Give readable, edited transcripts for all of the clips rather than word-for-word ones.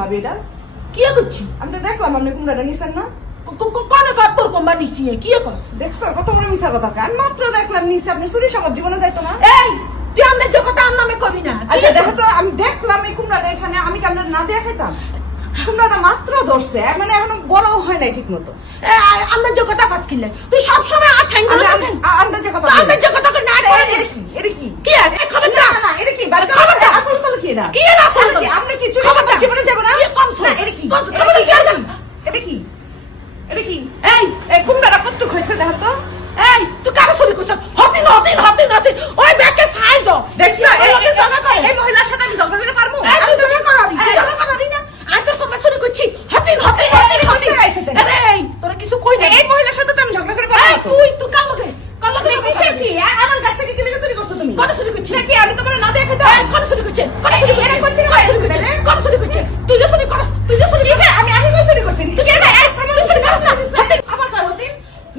ভাবি এটা? কি করছি আমি তো দেখলাম আপনি কুমড়াটা নিছেন না? কোনে কার তোর কোম্পানি নিছি কি করছ দেখছো কত বড় মিছা কথা কয়। আমি মাত্র দেখলাম নিছে, আপনি চুরি সব জীবনে যাইতো না। এই তুই আমাদের জগতে আর নামে কবি না আচ্ছা দেখো তো, আমি দেখলাম এই কুমড়াটা এখানে, আমি কি আপনার না দিয়ে খাইতাম? কুমড়াটা মাত্র ধরছে, মানে এখনো বড় হয় নাই ঠিক মতো। আমাদের জগতে কাজ কিনলে তুই সব সময় আঠাং আন্দাজে কথা আমাদের জগতে না করে এটা কি? এটা কি? কি আর এই খবর না না এটা কি? বাড়ি খবর দাও। আসল তো কি এটা? কি এর আসল আপনি তো? আপনি কি চুরি খবর সব দাও। জীবনে যাবে না? কি কমছ? না এটা কি? কমছ, এটা খবর কি? দাও। এটা কি? এটা কি? এই এই কুমড়াটা কতটুক হয়েছে দেখো তো। এই তুই কারো চুরি করছ হতিন ওই ব্যাগকে সাইজ দেখছো এই মহিলার সাথে আমি ঝগড়া করে পারবো? এই তুই ঝগড়া করাবি তুই ঝগড়া করাবি না আমি তোর কোম্পানি চুরি করছি হতিন আরে এই তোরা কিছু কই না এই মহিলার সাথে তো আমি ঝগড়া করে এই পারবো না তো। তুই কাল লগে তুমি কিসের কি? আমার কাছ থেকে কি লেগে চুরি করছো তুমি? কোন চুরি করছিস নাকি আমি তোমার না দিয়ে খেতাম? এই কোন চুরি করছিস কোন এই, চুরি এরা করছিস কোথা থেকে পাইছে তাহলে? কোন চুরি করছিস তুই যে চুরি করছ তুই যে চুরি কিসে? আমি কই চুরি করছি? তুই কে চুরি রে? এই প্রমাণ তুই চুরি করছ না হতিন আমার কয় হতিন?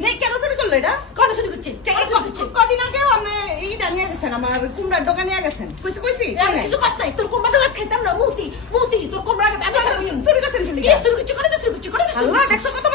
নেই কেন চুরি করলো এটা? কোন চুরি করছিস কোন চুরি করছিস কদিন আগেও আপনি এইটা নিয়ে গেছেন, আমার কুমড়ার দোকানে নিয়ে গেছেন। কইছি কিছু কাজ নাই তোর কোম্পানি খাইতাম না মুতি তোর কোম্পানি আমি চুরি করছেন কি লিগা? চুরি করছিস কোন চুরি করছিস আল্লাহ দেখছো কত